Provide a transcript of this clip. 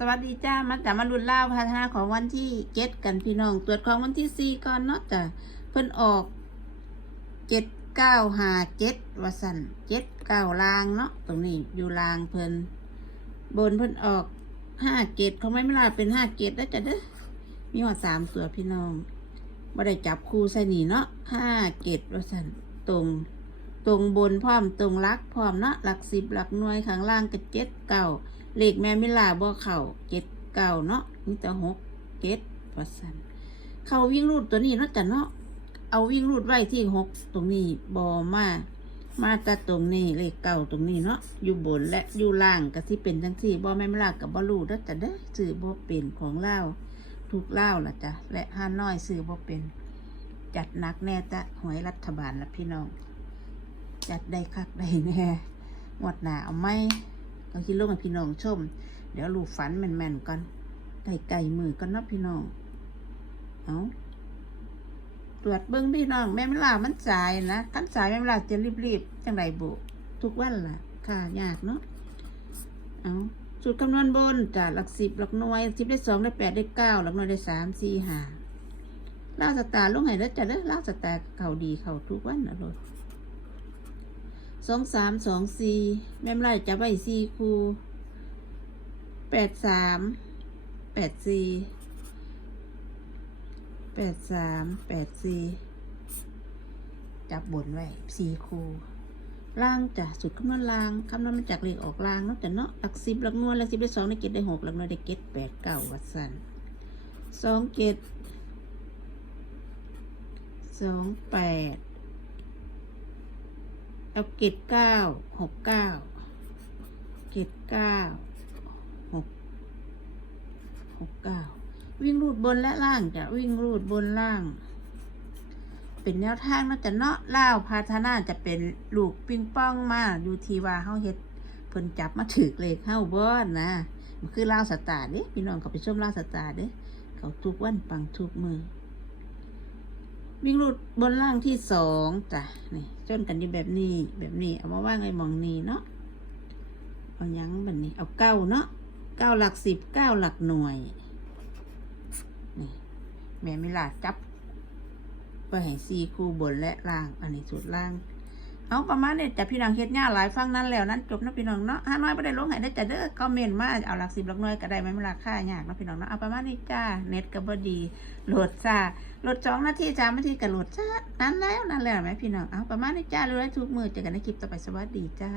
สวัสดีจ้ามาจากมารุนเล่าพัฒนาของวันที่เจ็ดกันพี่น้อง ตรวจของวันที่สี่ก่อนเนาะจ้ะเพิ่นออกเจ็ดเก้าหาเจ็ดวสันเจ็ดเก้าลางเนาะตรงนี้อยู่ลางเพิ่นบนเพิ่นออกห้าเจ็ดเขาไม่ไม่ลาเป็นห้าเจ็ดแล้วจ้ะเด้อมีหัวสามตัวพี่น้องบ่ได้จับคู่ใส่นี่เนาะห้าเจ็ดวสันตรง ตรงบนพร้อมตรงลักพร้อมเนาะหลักสิบหลักหน่วยข้างล่างก็เจ็ดเก้าเลขแม่มิลาบ่เข่าเจ็ดเก้าเนาะมีแต่หกเจ็ดว่าสันเขาวิ่งรูดตัวนี้เนาะจ้ะเนาะเอาวิ่งรูดไว้ที่หกตรงนี้บอมามาแต่ตรงนี้เลขเก้าตรงนี้เนาะอยู่บนและอยู่ล่างก็ที่เป็นทั้งสี่บอแม่มิลากับบ่รูดแล้วจ้ะเด้อสื่อบ่เป็นของเล่าวถูกเล่าล่ะจ้ะและห้าน้อยสื่อบ่เป็น จัดนักแน่ตะหวยรัฐบาลละพี่น้อง จัดได้คักได้แน่หมดหนาเอาไหมก็คิดลงให้พี่น้องชม เดี๋ยวลูกฝันแม่นๆก่อนไก่ไก่มือก่อนนะพี่น้อง เอาตรวจเบิ้งพี่น้องแม่เวลามันสายนะขั้นสายแม่เวลาจะรีบๆจังไรบุทุกวันล่ะ ค่ะยากเนาะ เอาสูตรคำนวณบนจ้ะหลักสิบหลักหน่วยสิบได้สองได้แปดได้เก้าหลักหน่วยได้สามสี่ห้าล่าสตาร์ลงให้แล้วจะเด้อล่าสตาร์เขาดีเขาทุกวันนะโลด สองสามสองสี่แม่มไล่จับไว้สี่คูแปดสามแปดสี่แปดสามแปดสี่จับบนไว้สี่คูล่างจ้ะสุดคำนวณล่างคำนวณมาจากเลขออกล่างนาะแต่เนาะหลักสิบหลักหน่วยหลักสิบได้สองได้เจ็ดได้หกหลักหน่วยได้เจ็ดแปดเก้าวัดสันสองเจ็ดสองแปด เอาเกตเก้าหกเก้าเกตเก้าหกหกเก้าวิ่งรูดบนและล่างจะวิ่งรูดบนล่าง เป็นแนวทางนาะจะเนาะเล่าพาธนาจะเป็นลูกปิงปองมาดูทีว่าเฮาเฮ็ดเพิ่นจับมาถือเลขเฮาบ่นะมันคือเล่าสตาร์เด้พี่น้องเขาไปชมเล่าสตาร์เด้เขาทุกวันปังทุกมือ วิ่งรูดบนล่างที่สองจ้ะนี่จนกันอยู่แบบนี้แบบนี้ เอามาว่างไอ้มองนี้เนาะเอายังแบบนี้ เอาเก้าเนาะเก้าหลักสิบเก้าหลักหน่วยนี่แม่ไม่ลาจับไปให้ซีคู่บนและล่าง อันนี้สุดล่าง เอาประมาณนี้จ้ะพี่น้องเฮ็ดง่าหลายฟังนั้นแล้วนั้นจบนะพี่น้องเนาะห้าน้อยไม่ได้ลงให้ได้จ้ะเด้อคอมเมนต์มาเอาหลักสิบหลักหน่วยก็ได้ไม่มีราคายากนะพี่น้องเนาะเอาประมาณนี้จ้าเน็ตก็บ่ดีโหลดจ้าโหลดสองนาทีจ้าหนาทีกับโหลดจ้านั้นแล้วนั่นแล้วไหมพี่น้องเอาประมาณนี้จ้าเลยทุกมือเจอกันในคลิปต่อไปสวัสดีจ้า